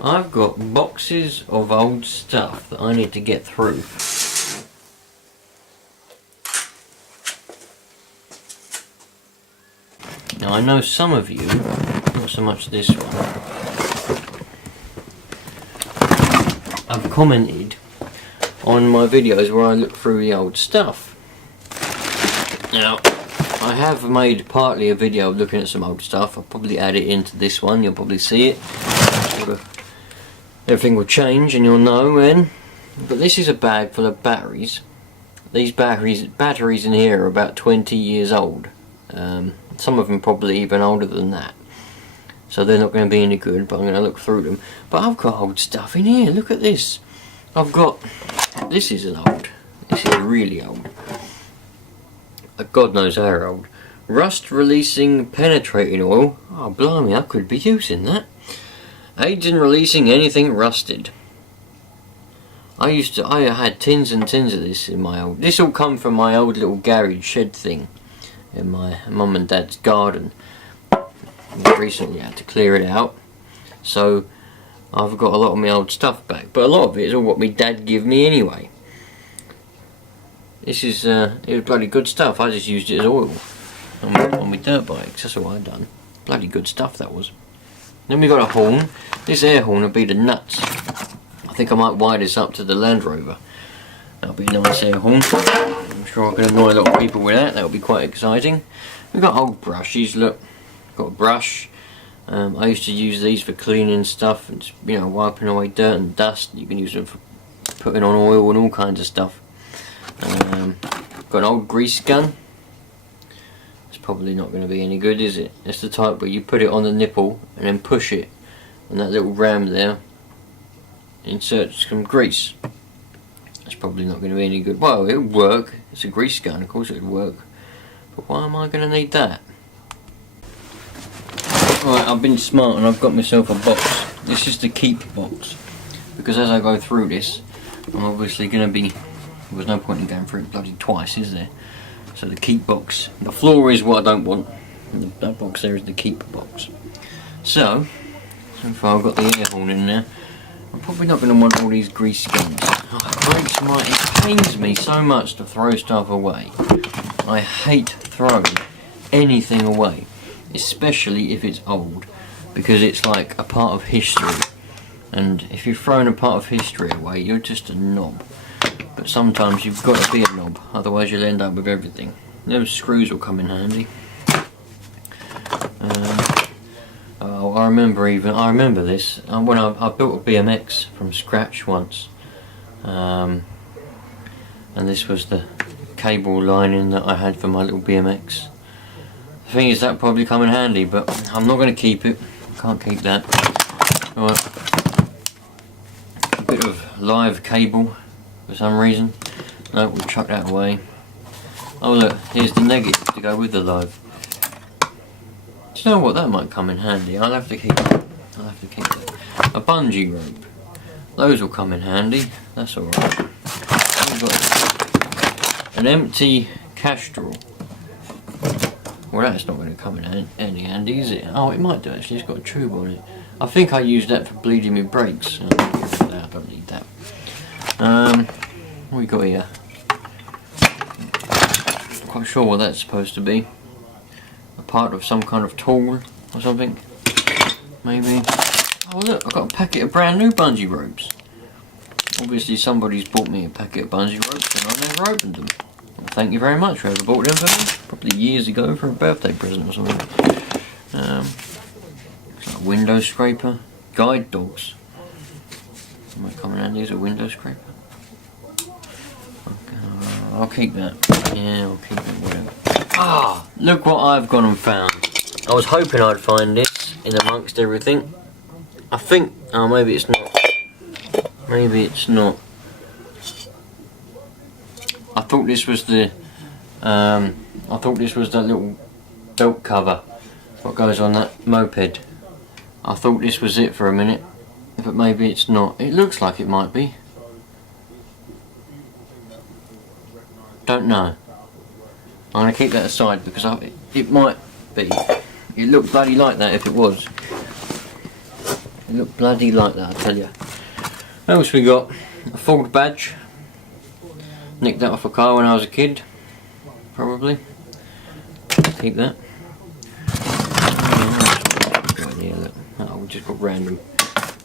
I've got boxes of old stuff that I need to get through. Now I know some of you, not so much this one, have commented on my videos where I look through the old stuff. Now, I have made partly a video of looking at some old stuff. I'll probably add it into this one, you'll probably see it. Everything will change and you'll know when. But this is a bag full of batteries. These batteries in here are about 20 years old. Some of them probably even older than that. So they're not going to be any good, but I'm going to look through them. But I've got old stuff in here, look at this. I've got, this is really old. God knows how old. Rust releasing penetrating oil. Oh blimey, I could be using that. Aids in releasing anything rusted. I had tins and tins of this in my old, this all come from my old little garage shed thing in my mum and dad's garden. I recently had to clear it out, so I've got a lot of my old stuff back, but a lot of it is all what my dad gave me anyway. This is it was bloody good stuff. I just used it as oil on my dirt bikes, that's all I done. Bloody good stuff that was. Then we got a horn. This air horn will be the nuts. I think I might wire this up to the Land Rover. That'll be a nice air horn. I'm sure I can annoy a lot of people with that. That'll be quite exciting. We've got old brushes. Look, got a brush. I used to use these for cleaning stuff and just, you know, wiping away dirt and dust. You can use them for putting on oil and all kinds of stuff. Got an old grease gun. It's probably not going to be any good, is it? It's the type where you put it on the nipple and then push it, and that little ram there inserts some grease. It's probably not going to be any good. Well, it'll work. It's a grease gun, of course it'll work. But why am I going to need that? Right, I've been smart and I've got myself a box. This is the keep box, because as I go through this, I'm obviously going to be, there's no point in going through it bloody twice, is there? So the keep box, the floor is what I don't want, and that box there is the keep box. So far I've got the air horn in there. I'm probably not going to want all these grease guns. It pains me so much to throw stuff away. I hate throwing anything away, especially if it's old, because it's like a part of history, and if you're throwing a part of history away, you're just a knob. But sometimes you've got to be a knob, otherwise you'll end up with everything. Those screws will come in handy. I remember this when I built a BMX from scratch once, and this was the cable lining that I had for my little BMX. The thing is, that probably come in handy, but I'm not going to keep it. Can't keep that. Right. A bit of live cable for some reason. No, we'll chuck that away. Oh look, here's the negative to go with the live. Do you know what, that might come in handy. I'll have to keep it. A bungee rope. Those will come in handy. That's alright. We've got an empty cash drawer. Well, that's not going to come in any handy, is it? Oh, it might do actually. It's got a tube on it. I think I used that for bleeding my brakes. I don't need that. What we got here? Not quite sure what that's supposed to be. A part of some kind of tool or something, maybe. Oh look, I've got a packet of brand new bungee ropes. Obviously somebody's bought me a packet of bungee ropes and I never opened them. Well, thank you very much, whoever bought them for me. Probably years ago for a birthday present or something. It's like a window scraper. Guide dogs. Might come in handy as a window scraper. I'll keep that. Yeah, I'll keep it, whatever. Ah, look what I've gone and found. I was hoping I'd find this in amongst everything. I think, oh maybe it's not. Maybe it's not. I thought this was the, that little belt cover, what goes on that moped. I thought this was it for a minute, but maybe it's not. It looks like it might be. Don't know. I'm going to keep that aside because it might be. It looked bloody like that if it was. They look bloody like that, I tell you. What else we got? A Ford badge. Nicked that off a car when I was a kid. Probably. Keep that. Yeah, look. Oh, we just got random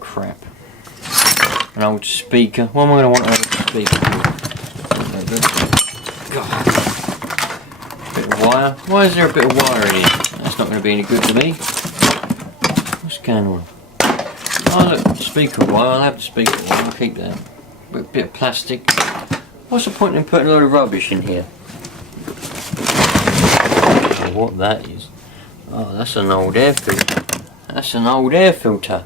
crap. An old speaker. What am I going to want an old speaker for? God. Bit of wire. Why is there a bit of wire in here? That's not going to be any good to me. What's going on? Oh look, speaker wire. I'll have the speaker wire. I'll keep that. A bit of plastic. What's the point in putting a lot of rubbish in here? Oh, what that is? Oh, that's an old air filter. That's an old air filter.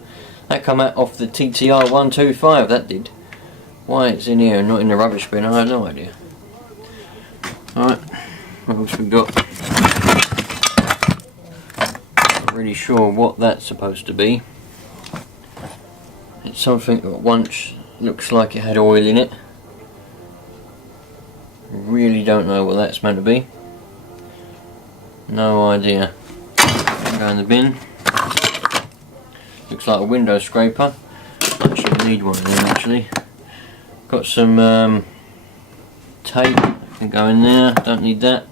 That come out off the TTR 125. That did. Why it's in here and not in the rubbish bin, I have no idea. Alright, what else we got? Not really sure what that's supposed to be. It's something that once looks like it had oil in it. Really don't know what that's meant to be. No idea. Go in the bin. Looks like a window scraper. I should need one of them actually. Got some tape. Can go in there. Don't need that.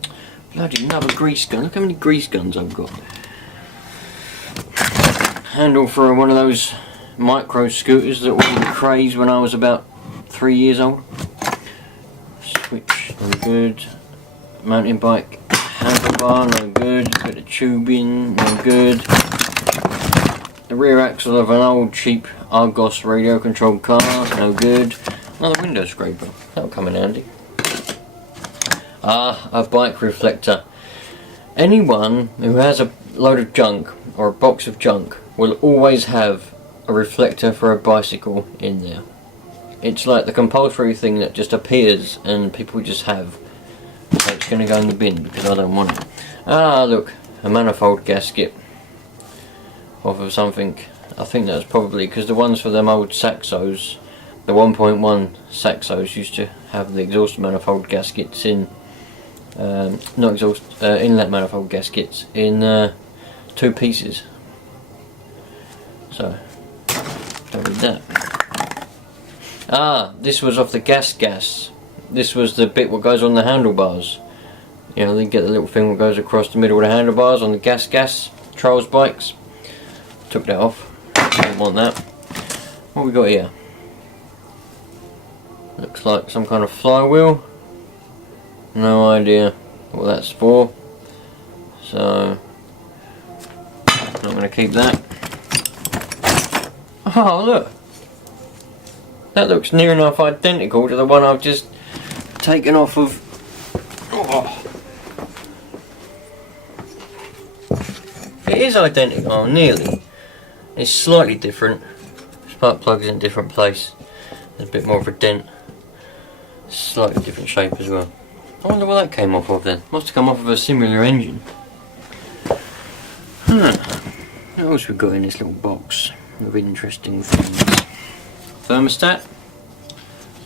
Bloody another grease gun. Look how many grease guns I've got. Handle for one of those micro scooters that was the craze when I was about 3 years old. Switch, no good. Mountain bike handlebar, no good. Bit of tubing, no good. The rear axle of an old cheap Argos radio controlled car, no good. Another window scraper, that'll come in handy. Ah, a bike reflector. Anyone who has a load of junk or a box of junk will always have a reflector for a bicycle in there. It's like the compulsory thing that just appears and people just have. So it's going to go in the bin because I don't want it. Ah, look, a manifold gasket off of something. I think that's probably because the ones for them old Saxos, the 1.1 Saxos used to have the exhaust manifold gaskets in, not exhaust, inlet manifold gaskets in 2 pieces. So, don't need that. Ah, this was off the gas. This was the bit what goes on the handlebars. You know, they get the little thing that goes across the middle of the handlebars on the gas trials bikes. Took that off. Don't want that. What we got here? Looks like some kind of flywheel. No idea what that's for. So, not going to keep that. Oh look! That looks near enough identical to the one I've just taken off of. Oh. It is identical, nearly. It's slightly different. Spark plug's in a different place. There's a bit more of a dent. Slightly different shape as well. I wonder what that came off of then. Must have come off of a similar engine. What else we got in this little box of interesting things? Thermostat.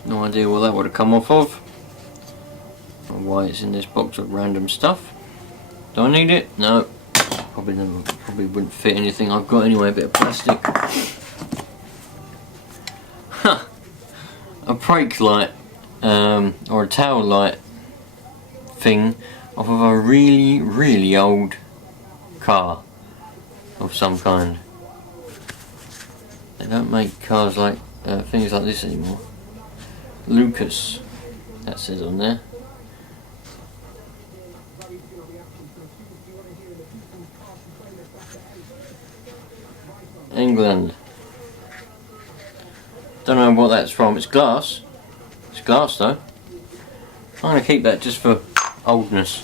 No idea what that would have come off of. Or why it's in this box of random stuff. Do I need it? No. Probably wouldn't fit anything I've got anyway. A bit of plastic. Huh. A brake light or a tail light thing off of a really old car of some kind. They don't make cars like things like this anymore. Lucas, that says on there. England. Don't know what that's from. It's glass. It's glass though. I'm going to keep that just for oldness.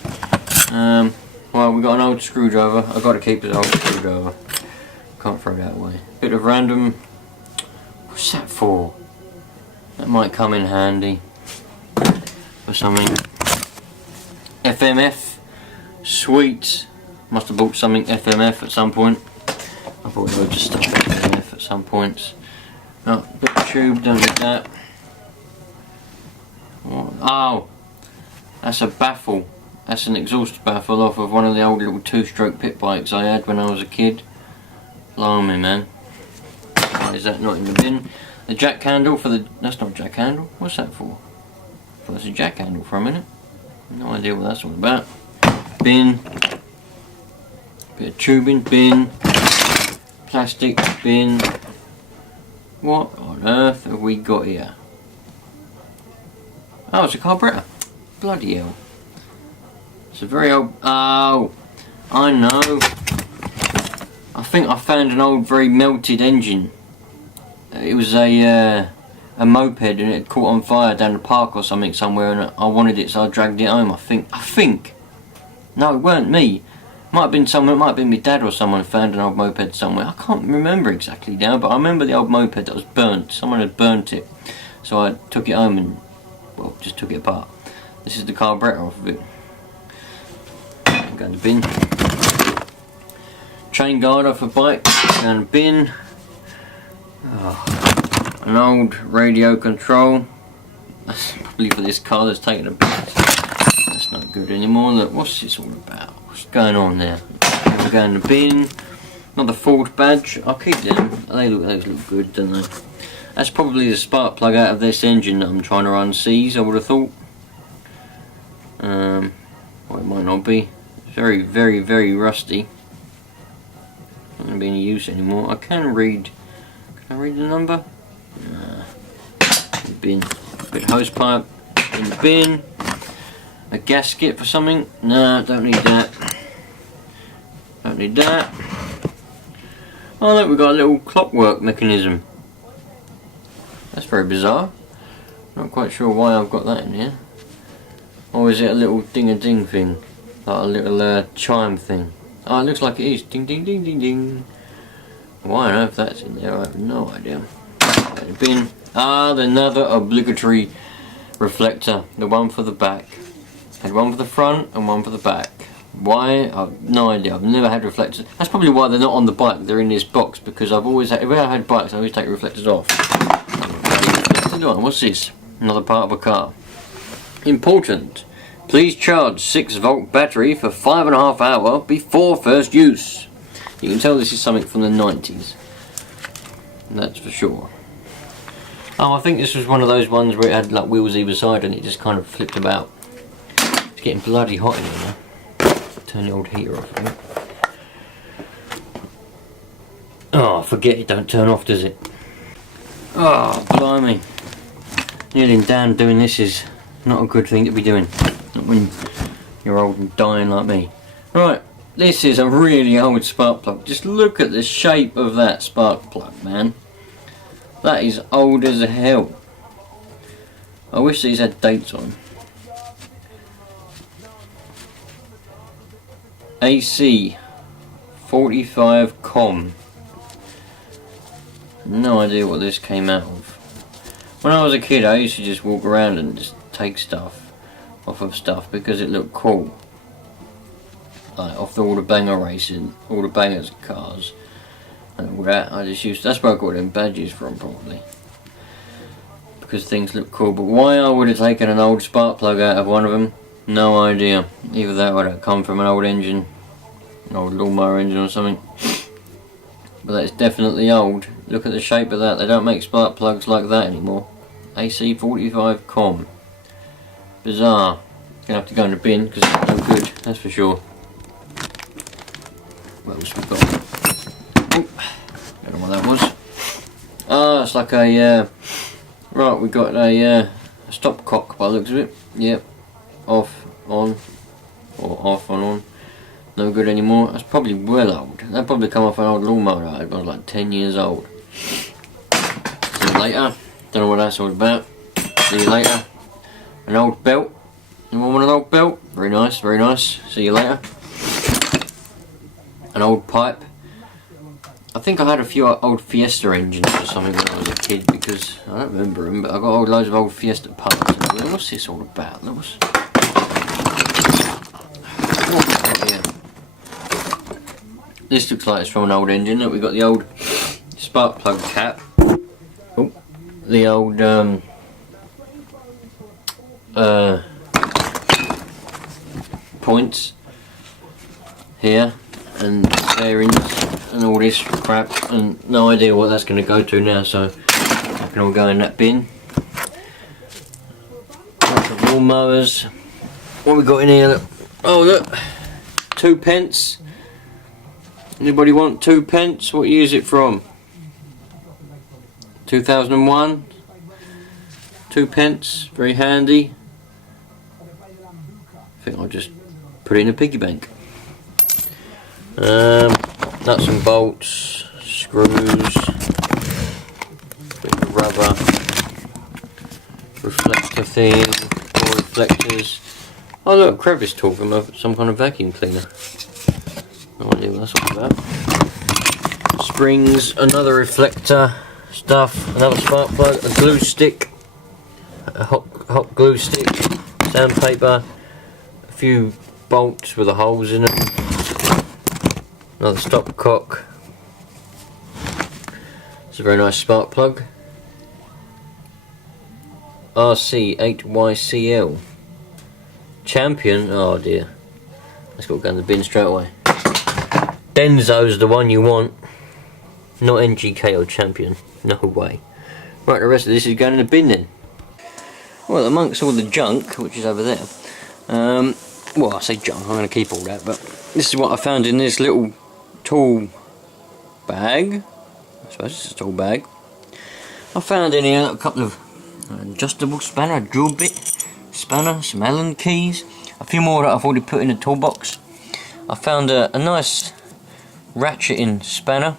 Well, we've got an old screwdriver. I've got to keep this old screwdriver. Can't throw that away. Bit of random. What's that for? That might come in handy for something. FMF. Sweet. Must have bought something FMF at some point. I bought loads of stuff FMF at some points. Oh, bit of tube, don't need that. Oh, that's a baffle. That's an exhaust baffle off of one of the old little 2-stroke pit bikes I had when I was a kid. Blimey, man. Why is that not in the bin? The jack handle for the... That's not a jack handle. What's that for? I thought it was a jack handle for a minute. No idea what that's all about. Bin. Bit of tubing. Bin. Plastic. Bin. What on earth have we got here? Oh, it's a carburetor. Bloody hell. It's a very old... Oh, I know. I think I found an old, very melted engine. It was a moped and it had caught on fire down the park or something somewhere, and I wanted it, so I dragged it home. I think. No, it weren't me. Might have been someone. It might have been my dad or someone found an old moped somewhere. I can't remember exactly now, but I remember the old moped that was burnt. Someone had burnt it, so I took it home and, well, just took it apart. This is the carburetor off of it. Go in the bin. Chain guard off a bike, down the bin. Oh, an old radio control. That's probably for this car that's taken a bit. That's not good anymore. Look, what's this all about? What's going on there? We'll go in the bin. Another Ford badge. I'll keep them. Those look good, don't they? That's probably the spark plug out of this engine that I'm trying to unseize, I would have thought. Well, it might not be. It's very, very, very rusty. Not going to be any use anymore. I can read. Can I read the number? Nah. In the bin. A bit of hose pipe in the bin. A gasket for something? No, don't need that. Don't need that. Oh look, we've got a little clockwork mechanism. That's very bizarre. Not quite sure why I've got that in here. Or is it a little ding-a-ding thing? Like a little chime thing. Oh, it looks like it is. Ding ding ding ding ding. Why on earth that's in there, I have no idea. Bin. Ah, another obligatory reflector. The one for the back. Had one for the front and one for the back. Why? I've no idea. I've never had reflectors. That's probably why they're not on the bike. They're in this box, because I've always had, if I had bikes, I always take reflectors off. What's this? Another part of a car. Important. Please charge 6-volt battery for 5.5 hours before first use. You can tell this is something from the 90s. That's for sure. Oh, I think this was one of those ones where it had like wheels either side and it just kind of flipped about. It's getting bloody hot in here now. Turn the old heater off a bit. Oh, forget it don't turn off, does it? Oh, blimey. Kneeling down doing this is not a good thing to be doing. Not when you're old and dying like me. Right, this is a really old spark plug. Just look at the shape of that spark plug, man. That is old as hell. I wish these had dates on. AC 45 COM. No idea what this came out of. When I was a kid, I used to just walk around and just take stuff off of stuff because it looked cool. Like off all the banger racing, all the bangers cars, and all that. I just used. That's where I got them badges from, probably, because things look cool. But why I would have taken an old spark plug out of one of them, no idea. Either that or it come from an old engine, an old lawnmower engine or something. But that's definitely old. Look at the shape of that. They don't make spark plugs like that anymore. AC 45 COM. Bizarre. Gonna have to go in the bin because it's no good, that's for sure. What else we got? Oh, don't know what that was. Ah, it's like a right. We got a stopcock by the looks of it. Yep. Off, on, or off and on. No good anymore. That's probably well old. That probably come off an old lawnmower I had. I was like 10 years old. See you later. Don't know what that's all about. See you later. An old belt. Anyone want an old belt? Very nice, very nice. See you later. An old pipe. I think I had a few old Fiesta engines or something when I was a kid, because I don't remember them, but I got loads of old Fiesta parts. What's this all about? What's... Oh, yeah. This looks like it's from an old engine. Look, we've got the old spark plug cap. Oh, the old points here, and bearings and all this crap, and no idea what that's going to go to now, so that can all go in that bin. Lots of lawnmowers. What we got in here? Look. Oh look, 2p. Anybody want 2p? What year is it from? 2001. 2p, very handy. I think I'll just put it in a piggy bank. Nuts and bolts, screws, bit of rubber, reflector thing, more reflectors. Oh look, crevice tool from some kind of vacuum cleaner. No idea what that's all about. Springs, another reflector stuff, another spark plug, a glue stick, a hot glue stick, sandpaper, a few bolts with the holes in them, another stopcock. It's a very nice spark plug. RC8YCL Champion. Oh dear, that's got to go in the bin straight away. Denzo's the one you want, not NGK or Champion. No way. Right, the rest of this is going in the bin then. Well, amongst all the junk, which is over there, well, I say junk, I'm going to keep all that, but this is what I found in this little tool bag. I suppose it's a tool bag. I found in here a couple of adjustable spanner, a drill bit, spanner, some Allen keys, a few more that I've already put in the toolbox. I found a nice ratcheting spanner.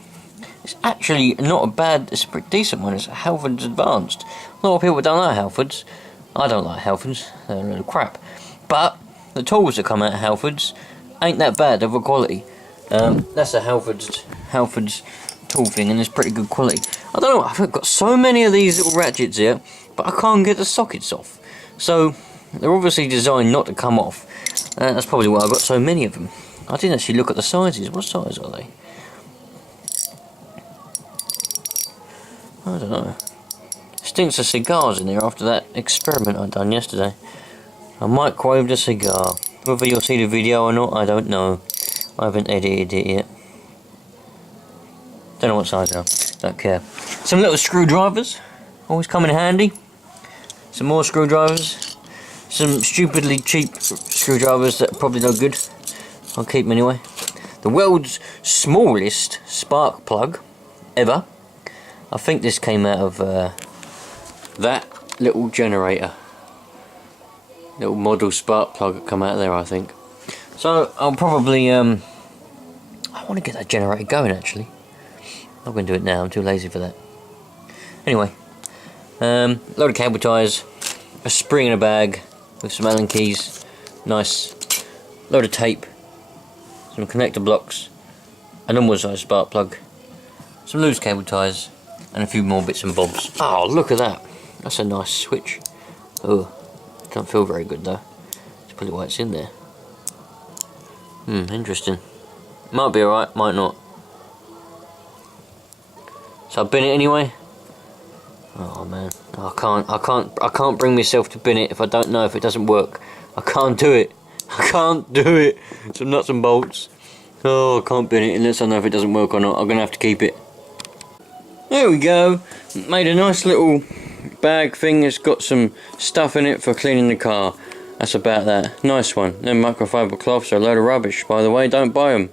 It's actually not a bad, it's a pretty decent one. It's a Halfords Advanced. A lot of people don't like Halfords. I don't like Halfords, they're a little crap. But the tools that come out of Halfords ain't that bad of a quality. That's a Halfords tool thing, and it's pretty good quality. I don't know, I've got so many of these little ratchets here, but I can't get the sockets off. So they're obviously designed not to come off. That's probably why I got so many of them. I didn't actually look at the sizes. What size are they? I don't know. Stinks of cigars in here after that experiment I done yesterday. I microwaved a cigar. Whether you'll see the video or not, I don't know. I haven't edited it yet. Don't know what size they are. Don't care. Some little screwdrivers. Always come in handy. Some more screwdrivers. Some stupidly cheap screwdrivers that are probably no good. I'll keep them anyway. The world's smallest spark plug ever. I think this came out of that little generator. Little model spark plug that come out of there, I think. So I'll probably I want to get that generator going actually. I'm not going to do it now, I'm too lazy for that. Anyway, load of cable ties, a spring in a bag with some Allen keys, nice load of tape, some connector blocks, a normal size spark plug, some loose cable ties, and a few more bits and bobs. Oh, look at that. That's a nice switch. Oh, don't feel very good though. That's probably why it's in there. Interesting. Might be alright, might not. So I bin it anyway. Oh man, I can't bring myself to bin it if I don't know if it doesn't work. I can't do it. I can't do it. Some nuts and bolts. Oh, I can't bin it unless I know if it doesn't work or not. I'm gonna have to keep it. There we go. Made a nice little bag thing. It's got some stuff in it for cleaning the car. That's about that. Nice one. Them microfiber cloths are a load of rubbish, by the way. Don't buy them.